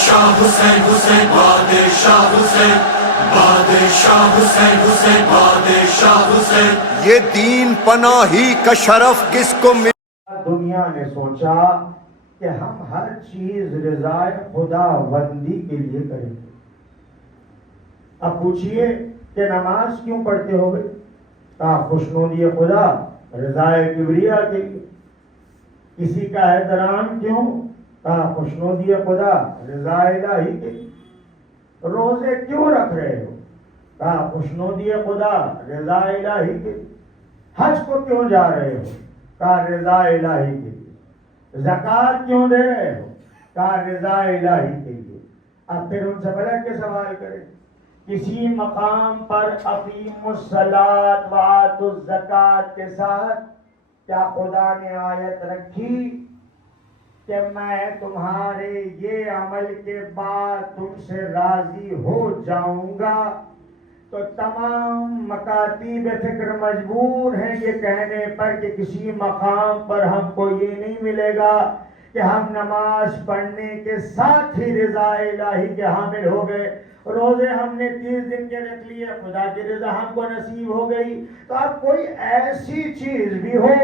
بادشاہ حسین حسین بادشاہ حسین بادشاہ حسین حسین بادشاہ حسین، یہ دین پناہی کا شرف کس کو مل۔ دنیا نے سوچا کہ ہم ہر چیز رضائے خدا بندی کے لیے کریں گے۔ اب پوچھئے کہ نماز کیوں پڑھتے ہو گے؟ کہا خوشنودی خدا رضائے کبریا کے لیے۔ کسی کا احترام کیوں؟ کہا خوشنودی خدا رضائے الہی کے لیے۔ روزے کیوں رکھ رہے ہو؟ کہا خوشنودی خدا رضائے الہی کے لیے۔ حج کو کیوں جا رہے ہو؟ کہا رضا الہی کے لیے۔ زکوٰۃ کیوں دے رہے ہو؟ کہا رضا الہی کے لیے۔ اب پھر ان سے بھلا کے سوال کریں، کسی مقام پر اقیموا الصلاۃ وآتوا الزکوٰۃ کے ساتھ کیا خدا نے آیت رکھی کہ میں تمہارے یہ عمل کے بعد تم سے راضی ہو جاؤں گا؟ تو تمام مکاتیب فکر مجبور ہیں یہ کہنے پر کہ کسی مقام پر ہم کو یہ نہیں ملے گا کہ ہم نماز پڑھنے کے ساتھ ہی رضا الہی کے حامل ہو گئے۔ روزے ہم نے 30 دن کے رکھ لیے، خدا کی رضا ہم کو نصیب ہو گئی۔ تو اب کوئی ایسی چیز بھی ہو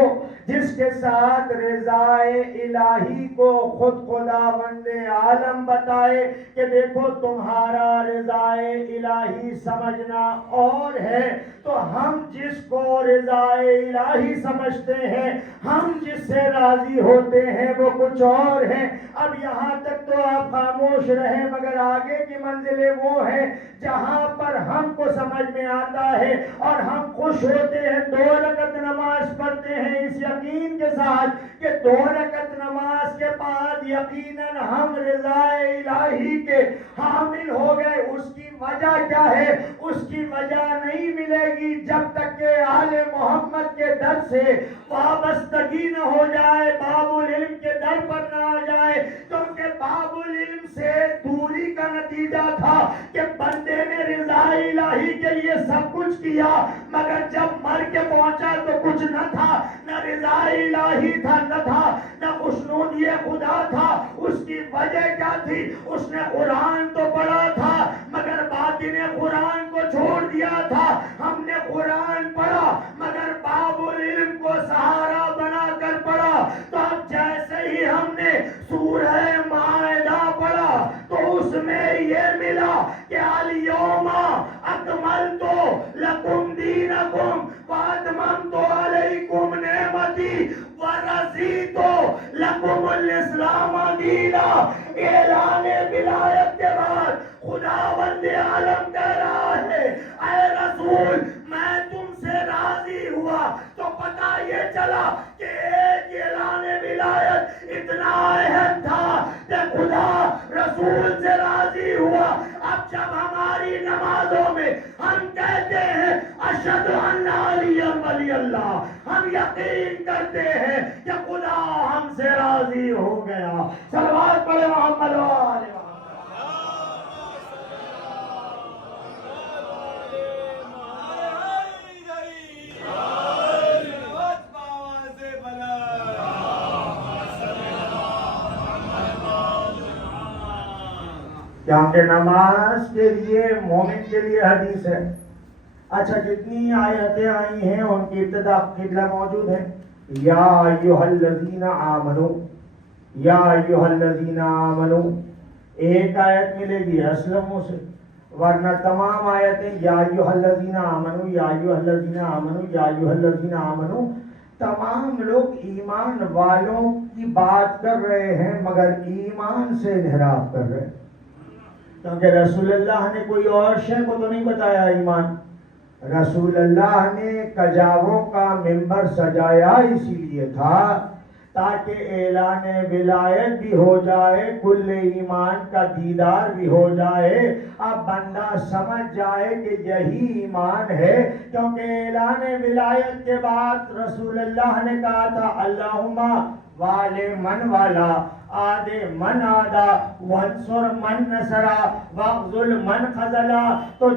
جس کے ساتھ رضا الہی کو خود خداوند عالم بتائے کہ دیکھو تمہارا رضا الہی سمجھنا اور ہے، تو ہم جس کو رضا الہی سمجھتے ہیں، ہم جس سے راضی ہوتے ہیں وہ کچھ اور ہیں۔ اب یہاں تک تو آپ خاموش رہے، مگر آگے کی منزلیں وہ ہے جہاں پر ہم کو سمجھ میں آتا ہے اور ہم خوش ہوتے ہیں، 2 رکعت نماز پڑھتے ہیں اس یقین کے ساتھ کہ 2 رکعت نماز کے بعد یقیناً ہم رضا الہی کے حامل ہو گئے۔ اس کی وجہ کیا ہے؟ اس کی وجہ نہیں ملے گی جب تک کہ آل محمد کے در سے وابستگی نہ ہو جائے، باب العلم کے در پر نہ آ جائے، کیونکہ باب العلم سے دوری کا نتیجہ تھا کہ بندے نے رضا الہی کے لیے سب کچھ کیا، مگر جب مر کے پہنچا تو کچھ نہ تھا، نہ رضا الہی تھا، نہ خوشنودی خدا تھا۔ اس کی وجہ کیا تھی؟ اس نے قرآن تو پڑھا تھا مگر باطن قرآن کو چھوڑ دیا تھا۔ ہم نے قرآن پڑھا مگر باب العلم کو سہارا بنا کر پڑھا۔ تو اب جیسے ہی ہم نے سورہ مائدہ پڑھا تو اس میں یہ ملا کہ الیوم اکملت لکم دینکم واتممت علیکم نعمتی ورضیت لکم الاسلام دینا۔ اعلان ولایت کے بعد خداوند عالم کہہ رہا ہے اے رسول میں تم سے راضی ہوا۔ تو پتہ یہ چلا کہ ایک اعلان ولایت اتنا اہم تھا کہ خدا رسول سے راضی ہوا۔ اب جب ہماری نمازوں میں ہم کہتے ہیں اشہد ان علی ولی اللہ، ہم یقین کرتے ہیں کہ خدا ہم سے راضی ہو گیا۔ صلوات پڑھے محمد و آل محمد۔ کیونکہ نماز کے لیے مومن کے لیے حدیث ہے۔ اچھا جتنی آیتیں آئی ہیں ان کی ابتدا قبلہ موجود ہے، یا ایھا الذین آمنو، یا ایھا الذین آمنو، ایک آیت ملے گی اسلموا سے، ورنہ تمام آیتیں یا ایھا الذین آمنو، یا ایھا الذین آمنو، یا ایھا الذین آمنو، تمام لوگ ایمان والوں کی بات کر رہے ہیں مگر ایمان سے انحراف کر رہے ہیں، کیونکہ رسول اللہ نے کوئی اور شے کو تو نہیں بتایا ایمان۔ رسول اللہ نے کجاووں کا ممبر سجایا اسی لیے تھا تاکہ اعلان ولایت بھی ہو جائے، کل ایمان کا دیدار بھی ہو جائے، اب بندہ سمجھ جائے کہ یہی ایمان ہے۔ کیونکہ اعلان ولایت کے بعد رسول اللہ نے کہا تھا اللہم والے من والا، آدے من آدا وانصر من نصرا واخذل من خذلا. تو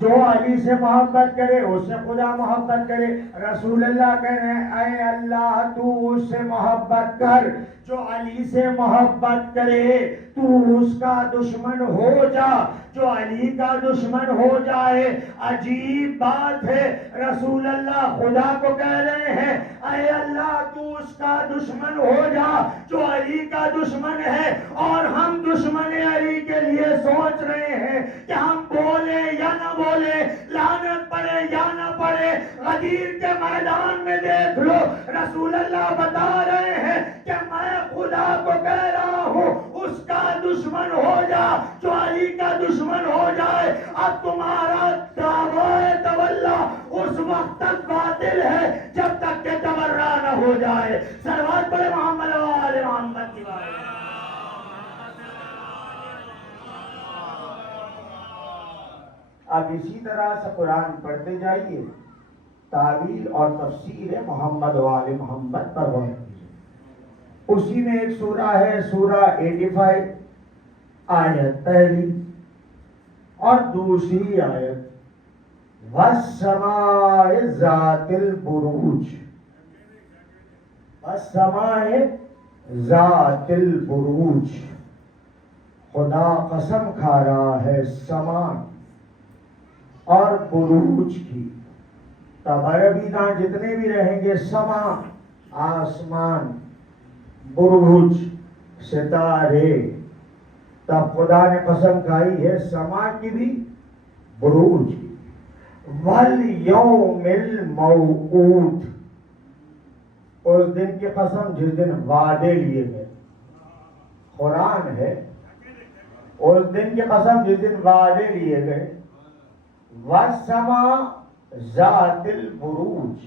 جو علی سے محبت کرے اس سے خدا محبت کرے. رسول اللہ کہہ رہے ہیں اے اللہ تو اس سے محبت کر جو علی سے محبت کرے. تو اس کا دشمن ہو جا جو علی کا دشمن ہو جائے. عجیب بات ہے, رسول اللہ خدا کو کہہ رہے ہیں اے اللہ تو اس کا دشمن ہو جا جو علی کا دشمن ہے, اور ہم دشمن علی کے لیے سوچ رہے ہیں کہ ہم بولے یا نہ بولے, لعنت پڑے یا نہ پڑے. غدیر کے میدان میں دیکھ لو, رسول اللہ بتا رہے ہیں کہ میں خدا کو کہہ رہا ہوں اس کا دشمن ہو جا جو علی کا دشمن ہو جائے. اب تمہارا دعوی تولا اس وقت تک باطل ہے جب تک کہ تبرہ نہ ہو جائے. صلوات پڑھے محمد و آل محمد کی بات. اب اسی طرح سے قرآن پڑھتے جائیے, تعویل اور تفسیر محمد و آل محمد پر غور کیجیے. اسی میں ایک سورہ ہے, سورہ 85 آیت پہلی, اور دوسری آیت وَالسَّمَاءِ ذَاتِ الْبُرُوجِ. وَالسَّمَاءِ ذَاتِ الْبُرُوجِ. خدا قسم کھا رہا ہے سما اور بروج کی. تبربیداں جتنے بھی رہیں گے, سما آسمان, بروج ستارے. تب خدا نے قسم کھائی ہے سما کی بھی بروج کی. وَالْيَوْمِ الْمَوْعُودِ. اس دن کی قسم جس دن وعدے لیے گئے. قرآن ہے, اس دن کی قسم جس دن وعدے لیے گئے. وَالسَّمَاءِ ذَاتِ الْبُرُوجِ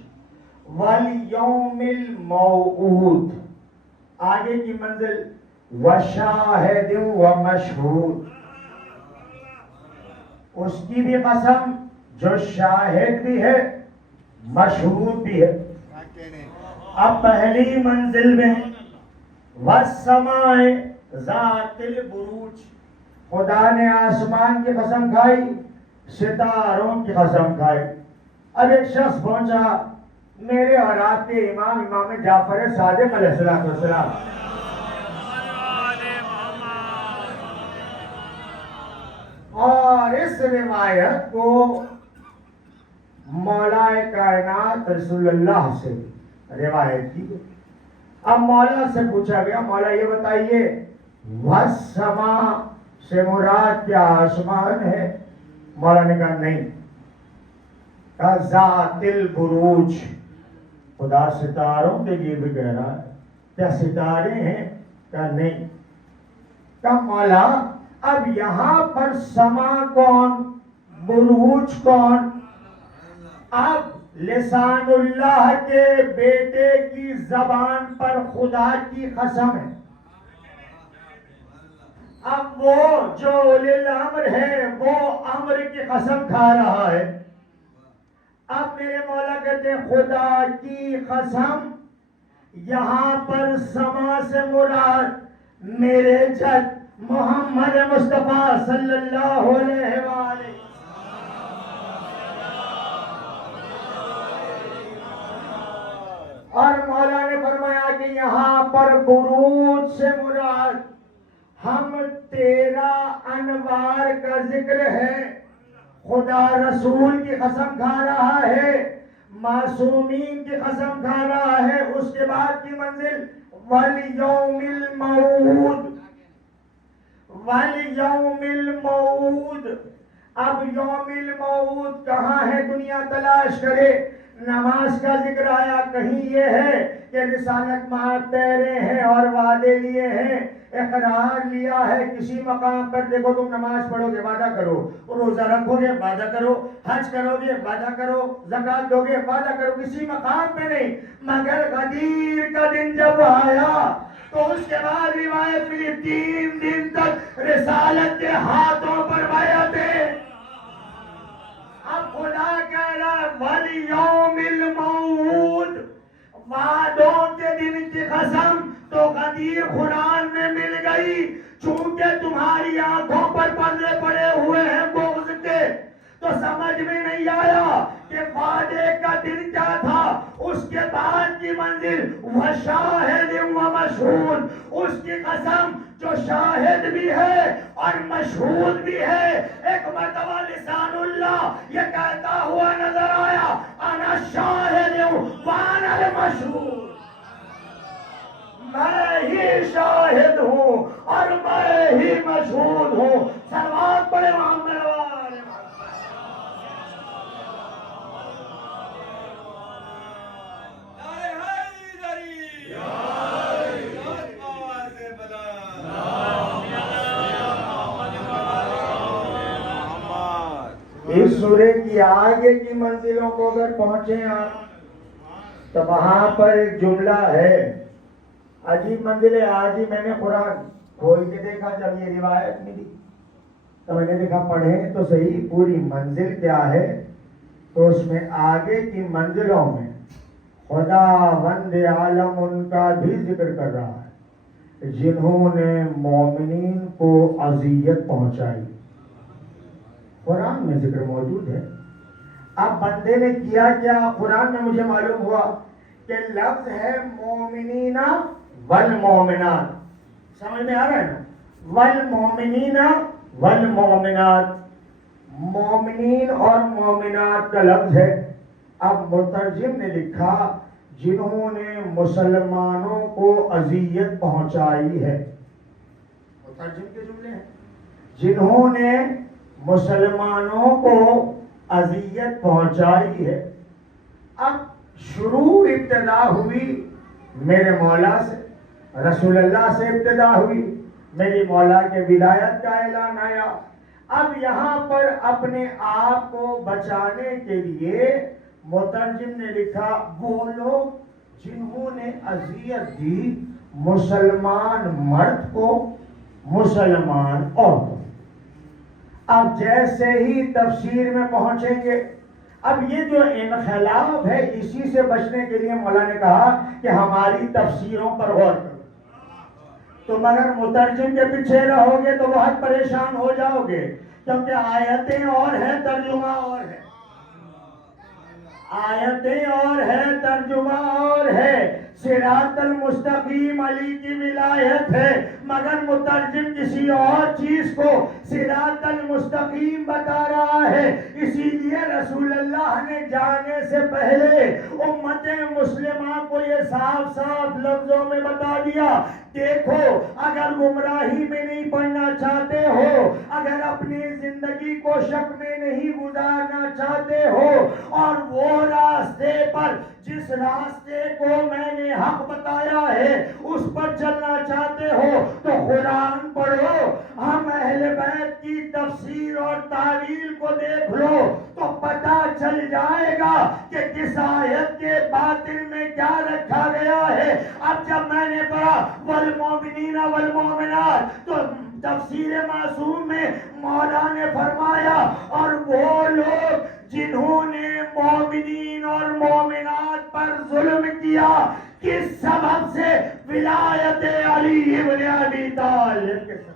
وَالْيَوْمِ الْمَوْعُودِ. آگے کی منزل وَشَاهِدٍ وَمَشْهُودٍ. اس کی بھی قسم جو شاہد بھی ہے مشہود بھی ہے. اب پہلی منزل میں وَالسَّمَاءِ ذَاتِ الْبُرُوجِ, خدا نے آسمان کی قسم کھائی, ستاروں کی قسم کھائی. اب ایک شخص پہنچا, میرے اور آپ کے امام جعفر صادق علیہ السلام, اور اس روایت کو مولا کائنات رسول اللہ سے روایت کی گئی. اب مولا سے پوچھا گیا, مولا یہ بتائیے وَالسَّمَاء سے مراد کیا آسمان ہے؟ مولا نے کہا نہیں. کہا ذات البروج, خدا ستاروں کے لیے بھی کہہ رہا ہے, کیا ستارے ہیں؟ کہا نہیں. کہا مولا اب یہاں پر سما کون, بروج کون؟ اب لسان اللہ کے بیٹے کی زبان پر خدا کی قسم ہے. اب وہ جو اولی الامر ہے وہ امر کی قسم کھا رہا ہے. اب میرے مولا کہتے ہیں خدا کی قسم, یہاں پر سما سے مراد میرے جد محمد مصطفیٰ صلی اللہ علیہ وآلہ. اور مولا نے فرمایا کہ یہاں پر بروج سے مراد ہم 13 انوار کا ذکر ہے. خدا رسول کی قسم کھا رہا ہے, معصومین کی قسم کھا رہا ہے. اس کے بعد کی منزل وَالْيَوْمِ الْمَوْعُودِ. وَالْيَوْمِ الْمَوْعُودِ. اب یوم الموعود کہاں ہے دنیا تلاش کرے. نماز کا ذکر آیا, کہیں یہ ہے کہ رسالت مآب تیرے ہیں اور وعدے لیے ہیں, اقرار لیا ہے کسی مقام پر. دیکھو تم نماز پڑھو گے وعدہ کرو, روزہ رکھو گے وعدہ کرو, حج کرو گے وعدہ کرو, زکات دو گے وعدہ کرو, کسی مقام پہ نہیں. مگر غدیر کا دن جب آیا تو اس کے بعد روایت ملی 3 دن تک رسالت کے ہاتھوں پر بیعتیں. اب خدا کہہ رہا ہے وَالْيَوْمِ الْمَوْعُودِ, وعدوں کے دن کی قسم. تو غدیر قرآن میں فرمائی چونکہ تمہاری آنکھوں پر پردے پڑے ہوئے ہیں بغض کے، تو سمجھ میں نہیں آیا کہ وعدے کا دن کیا تھا، اس کے بعد کی منزل وشاہد و مشہود، اس کی قسم جو شاہد بھی ہے اور مشہود بھی ہے۔ ایک مرتبہ لسان اللہ یہ کہتا ہوا نظر آیا، انا شاہد وانا المشہود، میں ہی شاہد ہوں اور میں ہی مشہود ہوں۔ صلوات پڑھے محمد والے اس سورے کی آگے کی منزلوں کو اگر پہنچے آپ تو وہاں پر ایک جملہ ہے، عجیب منزل ہے۔ آج ہی میں نے قرآن کھول کے دیکھا، جب یہ روایت ملی تو میں نے دیکھا پڑھیں تو صحیح پوری منزل کیا ہے، تو اس میں آگے کی منزلوں میں خداوند عالم ان کا بھی ذکر کر رہا ہے جنہوں نے مومنین کو اذیت پہنچائی۔ قرآن میں ذکر موجود ہے۔ اب بندے نے کیا کیا؟ قرآن میں مجھے معلوم ہوا کہ لفظ ہے مومنین والمومنات، سمجھ میں آ رہا ہے نا؟ والمومنین والمومنات، مومنین اور مومنات کا لفظ ہے۔ اب مترجم نے لکھا جنہوں نے مسلمانوں کو اذیت پہنچائی ہے، مترجم کے جملے ہیں، جنہوں نے مسلمانوں کو اذیت پہنچائی ہے۔ اب شروع ابتدا ہوئی میرے مولا سے، رسول اللہ سے ابتدا ہوئی، میری مولا کے ولایت کا اعلان آیا۔ اب یہاں پر اپنے آپ کو بچانے کے لیے مترجم نے لکھا وہ لوگ جنہوں نے اذیت دی مسلمان مرد کو، مسلمان عورت کو۔ اب جیسے ہی تفسیر میں پہنچیں گے، اب یہ جو انخلاف ہے اسی سے بچنے کے لیے مولا نے کہا کہ ہماری تفسیروں پر غور کرو۔ تم اگر مترجم کے پیچھے رہو گے تو بہت پریشان ہو جاؤ گے، کیونکہ آیتیں اور ہیں ترجمہ اور ہے، آیتیں اور ہے ترجمہ اور ہے۔ صراط المستقیم علی کی ولایت ہے، مگر مترجم کسی اور چیز کو صراط المستقیم بتا رہا ہے۔ اسی لیے رسول اللہ نے جانے سے پہلے امت مسلمہ کو یہ صاف صاف لفظوں میں بتا دیا، دیکھو اگر گمراہی میں نہیں پڑنا چاہتے ہو، اگر اپنی زندگی کو شک میں نہیں گزارنا چاہتے ہو، اور وہ راستے پر جس راستے کو میں نے حق بتایا ہے اس پر چلنا چاہتے ہو تو قرآن پڑھو، ہم اہل بیت کی تفسیر اور تعویل کو دیکھ لو تو پتہ چل جائے گا کہ کس آیت کے باطن میں کیا رکھا گیا ہے۔ اب جب میں نے پڑھا والمومنین والمومنات تو تفسیر معصوم میں مولا نے فرمایا اور وہ لوگ جنہوں نے مومنین اور مومنات پر ظلم کیا، کس سبب سے؟ ولایت علی ابن ابی طالب کے سبب۔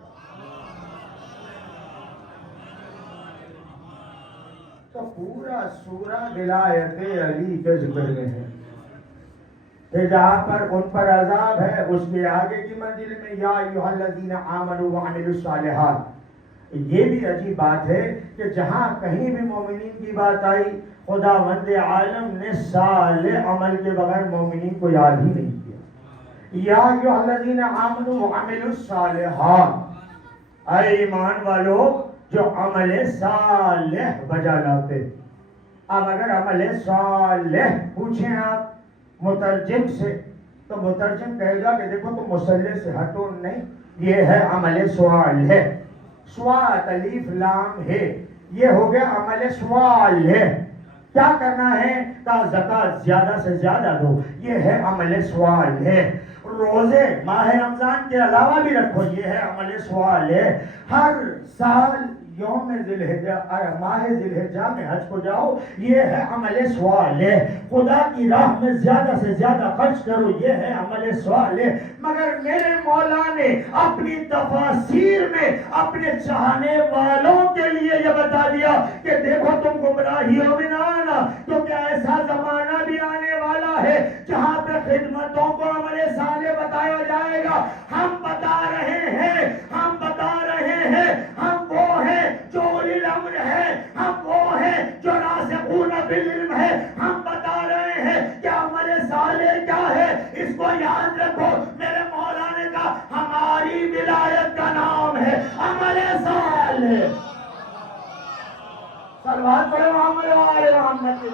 تو پورا سورہ ولایت علی کے ذکر میں ہے کہ جہاں پر ان پر عذاب ہے اس کے آگے کی منزل میں یا ایھا الذین آمنوا وعملوا الصالحات۔ یہ بھی عجیب بات ہے کہ جہاں کہیں بھی مومنین کی بات آئی خداوند عالم نے صالح عمل کے بغیر مومنین کو یاد ہی نہیں کیا۔ یا ایھا الذین آمنوا وعملوا الصالحات، اے ایمان والو جو عمل صالح بجا لاتے۔ اب اگر عمل صالح پوچھیں آپ مترجم سے تو مترجم کہے گا کہ دیکھو تم مسلح سے ہٹو، نہیں، یہ ہے عمل صالح، سوات الف لام ہے، یہ ہو گیا عمل صالح۔ کیا کرنا ہے؟ کہا زکوٰۃ زیادہ سے زیادہ دو، یہ ہے عمل صالح۔ روزے ماہ رمضان کے علاوہ بھی رکھو، یہ ہے عمل صالح۔ ہر سال یوم ماہ ذی الحجہ میں حج کو جاؤ، یہ ہے عمل صالح۔ خدا کی راہ میں زیادہ سے زیادہ خرچ کرو، یہ ہے عمل صالح۔ مگر میرے مولا نے اپنی تفاسیر میں اپنے چاہنے والوں کے لیے یہ بتا دیا کہ دیکھو تم گمراہیوں میں نہ آنا، کیونکہ ایسا زمانہ بھی آنے والا ہے جہاں پہ خدمتوں کو عمل صالح بتایا جائے گا۔ ہم بتا رہے ہیں، ہم بتا رہے ہیں، ہم وہ ہیں جو اولی الامر ہے، ہم وہ ہیں جو راسخون بالعلم ہے، ہم بتا رہے ہیں کہ عمل صالح کیا ہے۔ اس کو یاد رکھو، میرے مولا نے کہا ہماری ولایت کا نام ہے عمل صالح۔ صلوات پڑھو محمد و آل محمد۔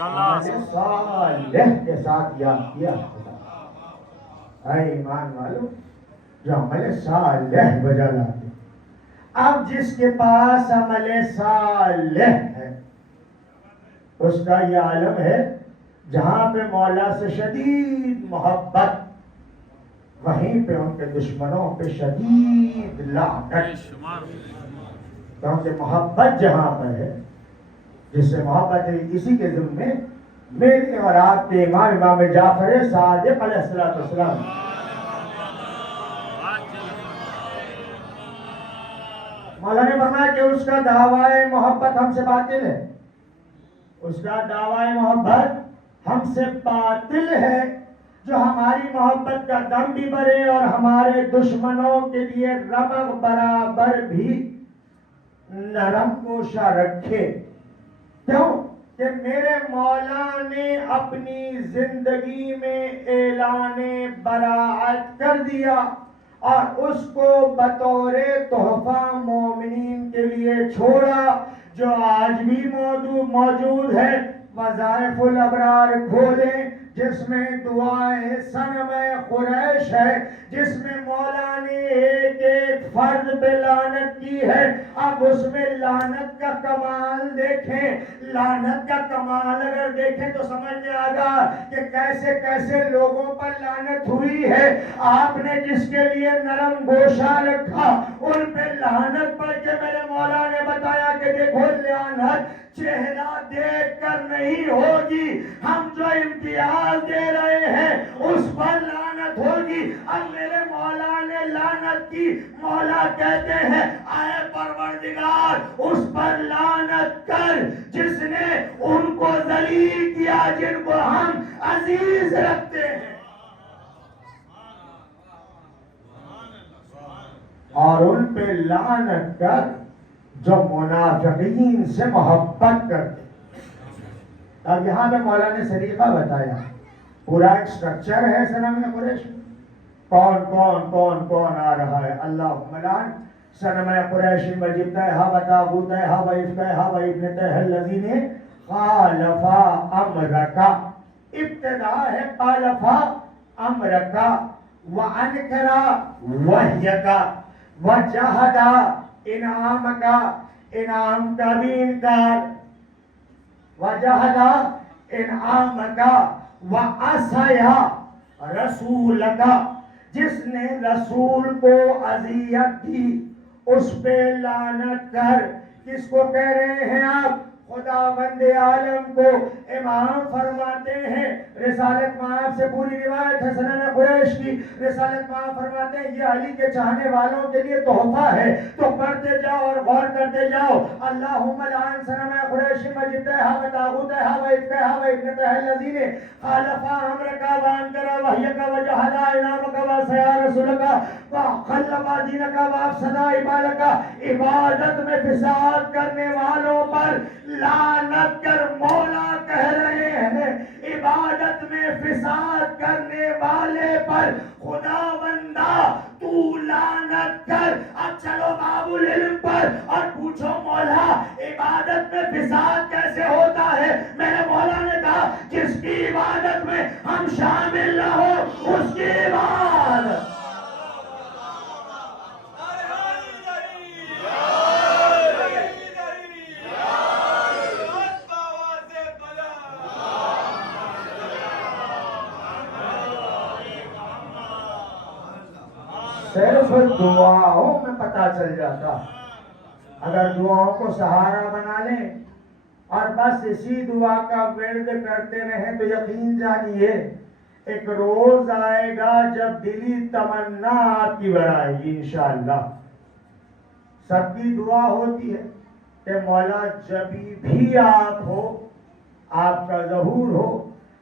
عمل صالح کے ساتھ یاد کیا خدا۔ اے ایمان والو، جو عمل صالح بجا لاتے، اب جس کے پاس عمل صالح ہے اس کا یہ عالم ہے جہاں پہ مولا سے شدید محبت، وہیں پہ ان کے دشمنوں پہ شدید لعنت، کیونکہ محبت جہاں پر ہے، جس سے محبت ہے، اسی کے ذمے میرے اور آپ کے امام جعفر صادق علیہ السلام۔ مولا نے فرمایا کہ اس کا دعویٰ محبت ہم سے باطل ہے، اس کا دعویٰ محبت ہم سے باطل ہے، جو ہماری محبت کا دم بھی بھرے اور ہمارے دشمنوں کے لیے رمق برابر بھی نرم گوشہ رکھے۔ کیوں کہ میرے مولا نے اپنی زندگی میں اعلان براعت کر دیا اور اس کو بطور تحفہ مومنین کے لیے چھوڑا، جو آج بھی موجود ہے۔ وظائف الابرار کھولیں، جس میں دعائیں صنم قریش ہے، جس میں مولا نے ایک ایک فرد پہ لعنت کی ہے۔ اب اس میں لعنت کا کمال دیکھیں، لعنت کا کمال اگر دیکھیں تو سمجھ میں آگا کہ کیسے کیسے لوگوں پر لعنت ہوئی ہے۔ آپ نے جس کے لیے نرم گوشہ رکھا ان پہ لعنت پڑھ کے میرے مولا نے بتایا کہ دیکھو لعنت چہرہ دیکھ کر نہیں ہوگی، ہم جو امتیاز دے رہے ہیں اس پر لعنت ہوگی۔ اب میرے مولا نے لعنت کی، مولا کہتے ہیں اے پروردگار اس پر لعنت کر جس نے ان کو ذلیل کیا جن کو ہم عزیز رکھتے ہیں، اور ان پہ لعنت کر جو منافقین سے محبت کرتے۔ اب یہاں پہ مولا نے طریقہ بتایا، پورا ایک سٹرکچر ہے صنم قریش، کون کون کون کون آ رہا ہے۔ اللہم لعن صنم قریش وجبتہا وطاغوتہا وافکہا وابنتہا الذین خالفا امرکا۔ ابتدا ہے خالفا امرکا وانکرا وحیکا وجہدا انعام کا، انعام کا بھی انکار، وجہدا انعام کا وعصیا رسول کا، جس نے رسول کو اذیت کی اس پہ لعنت کر۔ کس کو کہہ رہے ہیں آپ؟ خداوند عالم کو۔ امام فرماتے ہیں، رسالت مآب سے پوری روایت ہے صنم قریش کی، رسالت مآب فرماتے ہیں یہ علی کے چاہنے والوں کے لیے تحفہ ہے، تو پڑھتے جاؤ اور غور کرتے جاؤ۔ اللہم لعن صنم قریش وجبتہا وطاغوتہا وافکہا وابنتہا الذین خالفا امرکا وانکرا وحیکا وجہدا انعامکا وعصیا رسولکا وخلفا دینکا وافسدا عبادکا۔ عبادت میں فساد کرنے والوں پر لعنت کر مولا کہہ رہے ہیں، عبادت میں فساد کرنے والے پر خداوندہ تو لعنت کر۔ اب چلو باب العلم پر اور پوچھو مولا عبادت میں فساد کیسے ہوتا ہے؟ میرے مولا نے کہا جس کی عبادت میں ہم شامل نہ ہو اس کی عبادت۔ صرف دعاؤں میں پتہ چل جاتا، اگر دعاؤں کو سہارا بنا لیں اور بس اسی دعا کا ورد کرتے رہیں تو یقین جانیے ایک روز آئے گا جب دلی تمنا آپ کی بڑھائے گی انشاءاللہ. سب کی دعا ہوتی ہے کہ مولا جب بھی آپ ہو، آپ کا ظہور ہو،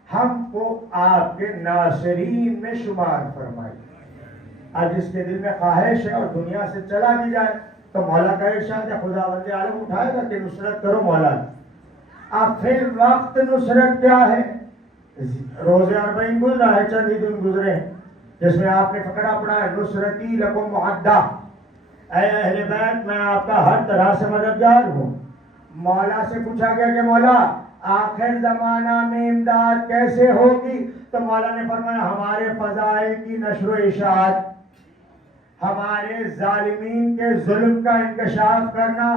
ہم کو آپ کے ناصرین میں شمار فرمائے. آج جس کے دل میں خواہش ہے اور دنیا سے چلا بھی جائے تو مولا کا ارشاد ہے خداوند عالم اٹھائے گا کہ نصرت کرو مولا. اب پھر وقت نصرت کیا ہے؟ روزے 40 گزرا ہے، چند ہی دن گزرے ہیں جس میں آپ نے فقرہ پڑھا ہے نصرتی لکم معدہ. اے اہل بیت میں آپ کا ہر طرح سے مددگار ہوں. مولا سے پوچھا گیا کہ مولا آخر زمانہ میں امداد کیسے ہوگی؟ تو مولا نے فرمایا ہمارے فضائل کی نشر و اشاعت، ہمارے ظالمین کے ظلم کا انکشاف کرنا،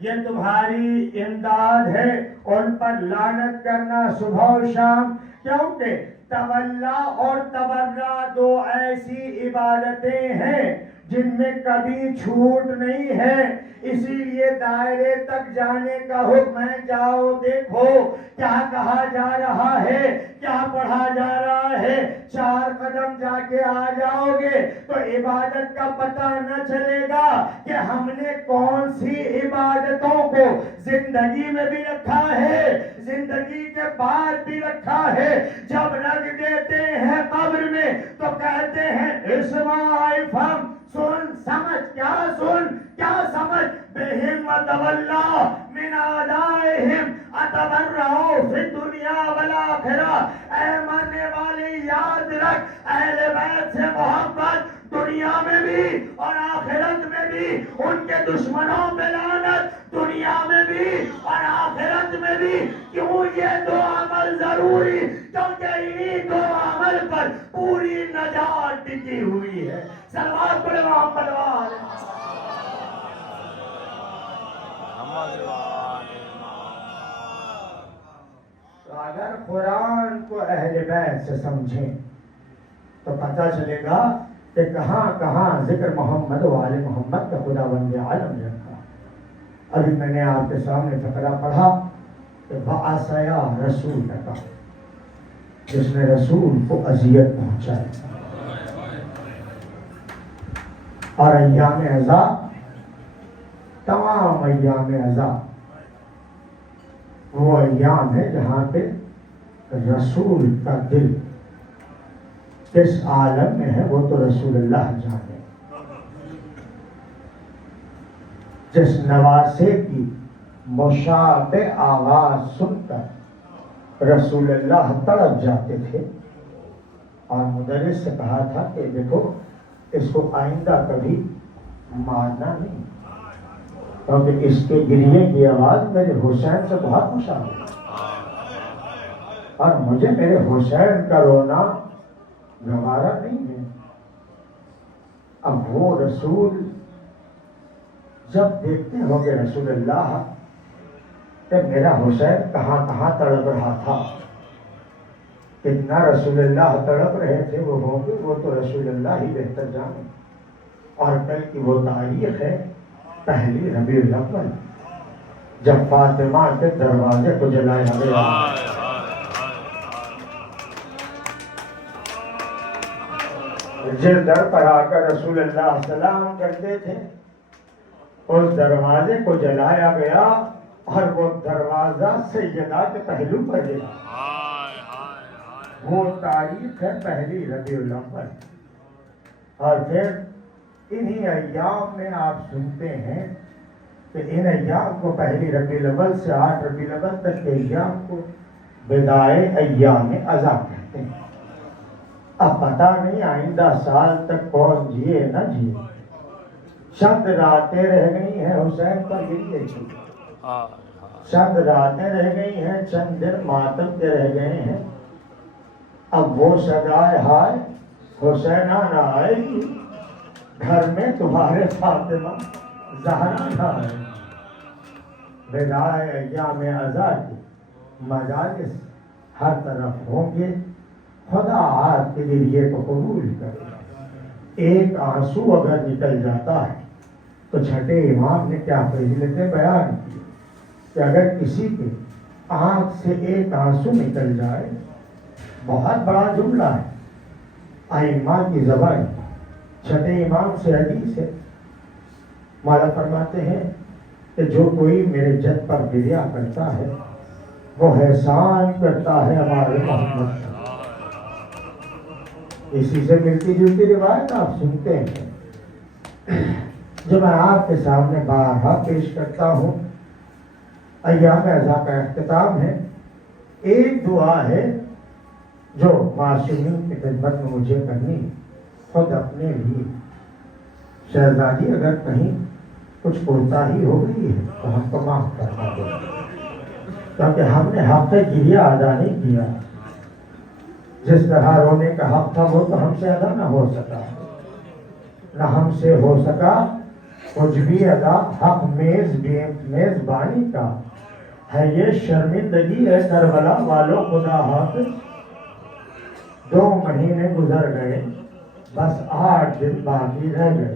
یہ تمہاری امداد ہے. ان پر لعنت کرنا صبح و شام، کیونکہ تولا اور تبرہ دو ایسی عبادتیں ہیں جن میں کبھی چھوٹ نہیں ہے. اسی لیے دائرے تک جانے کا حکم ہے. جاؤ دیکھو کیا کہا جا رہا ہے، کیا پڑھا جا رہا ہے. 4 قدم جا کے آ جاؤ گے تو عبادت کا پتہ نہ چلے گا کہ ہم نے کون سی عبادتوں کو زندگی میں بھی رکھا ہے، زندگی کے بعد بھی رکھا ہے. جب رکھ دیتے ہیں قبر میں تو کہتے ہیں اسمع افہم، سن سمجھ. کیا سن کیا سمجھ؟ بہم اتولا من اعدائہم اتبرؤ فی الدنیا والآخرہ. اے ماننے والے یاد رکھ اہل بیت سے محبت دنیا میں بھی اور آخرت میں بھی. ان کے دشمنوں پہ لعنت دنیا میں بھی اور آخرت میں بھی. کیوں یہ 2 عمل ضروری؟ کیونکہ انہی 2 عمل پر پوری نجات ٹکی ہوئی ہے. صلوات پڑھے محمد والے. تو اگر قرآن کو اہل بیت سے سمجھیں تو پتہ چلے گا کہ کہاں کہاں ذکر محمد و آل محمد کا خداوند عالم رکھا. ابھی میں نے آپ کے سامنے فقرہ پڑھا کہ وَعَصَيَا رَسُولَكَ، جس نے رسول کو اذیت پہنچائی. اور ایام عزا، تمام ایام عزا وہ ایام ہے جہاں پہ رسول کا دل کس عالم میں ہے وہ تو رسول اللہ جانے. جس نواسے کی مشابہ آواز سن کر رسول اللہ تڑپ جاتے تھے اور مدرس سے کہا تھا کہ دیکھو اس کو آئندہ کبھی مارنا نہیں، کیونکہ اس کے گریے کی آواز میرے حسین سے بہت مشابہ اور مجھے میرے حسین کا رونا گوارا نہیں ہے. اب وہ رسول جب دیکھتے ہوں گے رسول اللہ کہ میرا حسین کہاں کہاں تڑپ رہا تھا، کتنا رسول اللہ تڑپ رہے تھے وہ ہوں گے وہ تو رسول اللہ ہی بہتر جانے. اور کل کی وہ تاریخ ہے 1 ربیع الاول جب فاطمہ کے دروازے کو جلایا گیا. جس در پر آ کر رسول اللہ سلام کرتے تھے اس دروازے کو جلایا گیا اور وہ دروازہ سیدہ کے پہلو پر گیا. وہ تاریخ ہے 1 ربیع الاول. اور پھر انہی ایام میں آپ سنتے ہیں کہ ان ایام کو 1 ربیع الاول سے 8 ربیع الاول تک کے ایام کو بدائے ایام عزا کہتے ہیں. اب پتہ نہیں آئندہ سال تک کون جیے نہ جیے. چند راتیں رہ گئی ہیں حسین پر گریے کی، چند راتیں رہ گئی ہیں، چند دن ماتم کے رہ گئے ہیں. اب وہ صدائے ہائے حسین نہ آئے گی، گھر میں تمہارے فاطمہ زہرا نہ آئے. بدائے ایام عزا کی مجالس ہر طرف ہوں گے. خدا آپ کے ذریعے کو قبول کرے. ایک آنسو اگر نکل جاتا ہے تو چھٹے امام نے کیا فضیلتیں بیان کی کہ اگر کسی کے آنکھ سے ایک آنسو نکل جائے، بہت بڑا جملہ ہے، ائمہ کی زبان، چھٹے امام سے حدیث ہے۔ مولا فرماتے ہیں کہ جو کوئی میرے جد پر گریا کرتا ہے وہ احسان کرتا ہے ہمارے محمد کا۔ اسی سے ملتی جلتی روایت آپ سنتے ہیں جو میں آپ کے سامنے بارہا پیش کرتا ہوں۔ ایام اعزا کا اختتام ہے، ایک دعا ہے جو معصومین کی خدمت میں مجھے کرنی، خود اپنے لیے۔ شہزادی اگر کہیں کچھ کوتاہی ہو گئی ہے تو ہم کو معاف کرنا دو، کیونکہ ہم نے حق گریہ ادا نہیں کیا۔ جس طرح رونے کا حق تھا وہ تو ہم سے ادا نہ ہو سکا، نہ ہم سے ہو سکا کچھ بھی ادا۔ حق میزبانی کا ہے یہ شرمندگی ہے کربلا والوں خدا حافظ۔ 2 مہینے گزر گئے، بس 8 دن باقی رہ گئے۔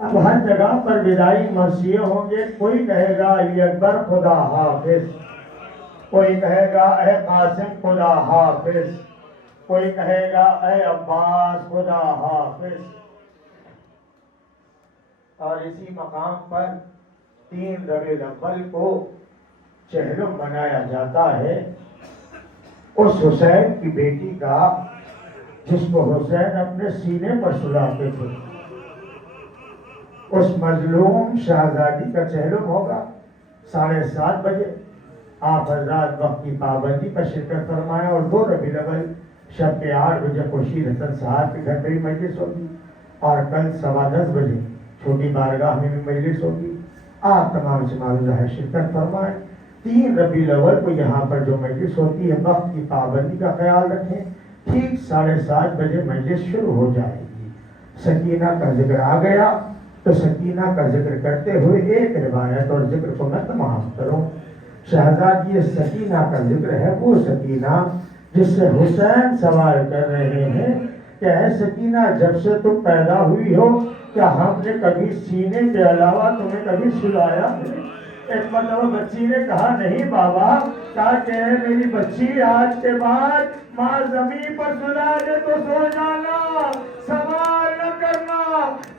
اب ہر جگہ پر وداعی مرثیے ہوں گے، کوئی کہے گا علی اکبر خدا حافظ، کوئی کہے گا اے قاسم خدا حافظ، کوئی کہے گا اے عباس خدا حافظ۔ اور اسی مقام پر 3 ربیع الاول کو چہلم منایا جاتا ہے اس حسین کی بیٹی کا جس کو حسین اپنے سینے پر سلاتے تھے۔ اس مظلوم شہزادی کا چہلم ہوگا 7:30 بجے۔ آپ حضرات وقت کی پابندی پر شرکت فرمائیں، اور 2 ربیع الاول شب کے 8 بجے خورشید حسن صاحب کے گھر میں بھی مجلس ہوگی، اور کل 10:15 بجے چھوٹی بارگاہ میں بھی مجلس ہوگی۔ آپ تمام سے معلوم ہے شرکت فرمائیں۔ 3 ربیع الاول کو یہاں پر جو مجلس ہوتی ہے وقت کی پابندی کا خیال رکھیں، ٹھیک 7:30 بجے مجلس شروع ہو جائے گی۔ سکینہ کا ذکر آ گیا تو سکینہ کا ذکر کرتے ہوئے ایک روایت اور ذکر کو میں تمام کروں۔ شہزادی سکینہ کا ذکر ہے، وہ سکینہ جس سے حسین سوال کر رہے ہیں کہ اے سکینہ جب سے تم پیدا ہوئی ہو کیا ہم نے کبھی سینے کے علاوہ تمہیں کبھی سلایا ہے؟ ایک مرتبہ بچی نے کہا نہیں بابا، کہا کہ میری بچی آج کے بعد ماں زمین پر سلا دے تو سو جانا، سوال نہ کرنا۔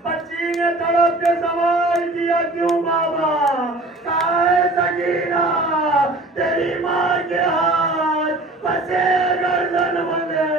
بچی نے تڑپ کے سوال کیا کیوں بابا؟ کہا اے سکینہ تیری ماں کے ہاتھ پسے گردن بندے۔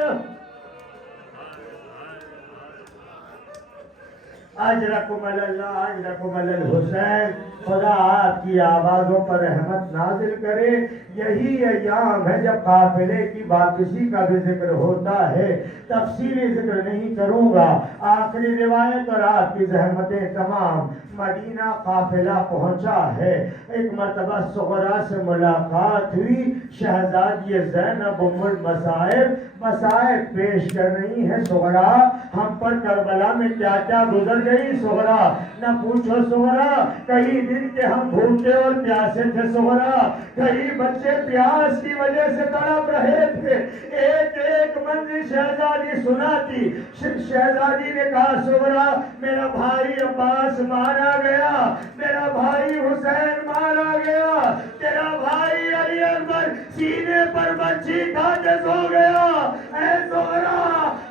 اجرکم اللہ اجرکم الحسین، خدا آپ کی آوازوں پر رحمت نازل کرے۔ یہی ایام ہے جب قافلے کی واپسی کا بھی ذکر ہوتا ہے، تفصیلی ذکر نہیں کروں گا۔ آخری روایت اور آپ کی زحمتیں تمام، مدینہ قافلہ پہنچا ہے۔ ایک مرتبہ صغرا سے ملاقات ہوئی، شہزادی زینب ام المصائب مسائب پیش کر رہی ہیں۔ صغرا ہم پر کربلا میں کیا کیا گزر گئی صغرا، نہ پوچھو صغرا، کئی دن کے ہم بھوکے اور پیاسے تھے صغرا، کئی بچے پیاس کی وجہ سے تڑپ رہے تھے۔ ایک ایک منزل شہزادی سناتی۔ شہزادی نے کہا صغرا میرا بھائی عباس مارا گیا، میرا بھائی حسین مارا گیا، تیرا بھائی علی اکبر سینے پر بچی کھاتے سو گیا۔ اے صغرا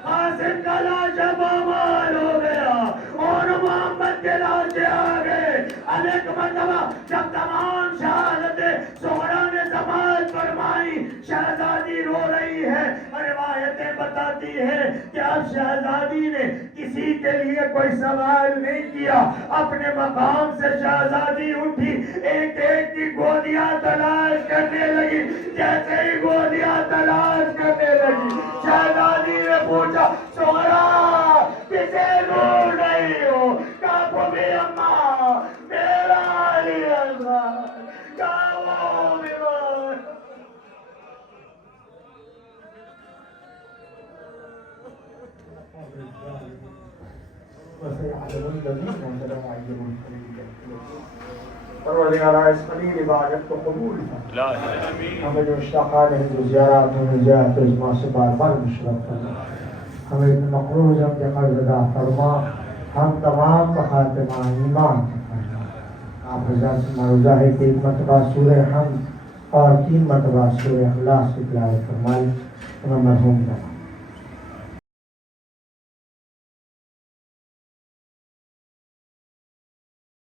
قاسم کا لاش پامال ہو گیا اور محمد کے لاشیں آ گئے۔ ایک مرتبہ جب تمام شہادتیں صغرا نے سماعت فرمائی، شہزادی رو رہی ہے۔ روایتیں بتاتی ہیں کہ اب شہزادی نے کسی کے لیے کوئی سوال نہیں کیا، اپنے مقام سے شہزادی اٹھی، ایک ایک کی گودیاں تلاش کرنے لگی۔ جیسے ہی گودیاں تلاش کرنے لگی شہزادی نے پوچھا صغرا کسے ڈھونڈ رہی ہو؟ کہا بھومی اماں میرا علی اکبر، کہا وہ بیمار۔ پروردگارہ اس قلیل عبادت کو قبول کر، ہمیں جو اشتاقان ہیں جو زیارات ہیں زیارت اجماع سے بار بار مشرف کرنا، ہمیں مقروض ہم کے قرض ادا فرما، ہم تمام کا خاتمہ ایمان کا کرنا۔ آپ حضرات سے معروضہ ہے کہ ایک مرتبہ سورہ حمد اور 3 مرتبہ سورہ اخلاص کی تلاوت فرمائیں. مرحوم کا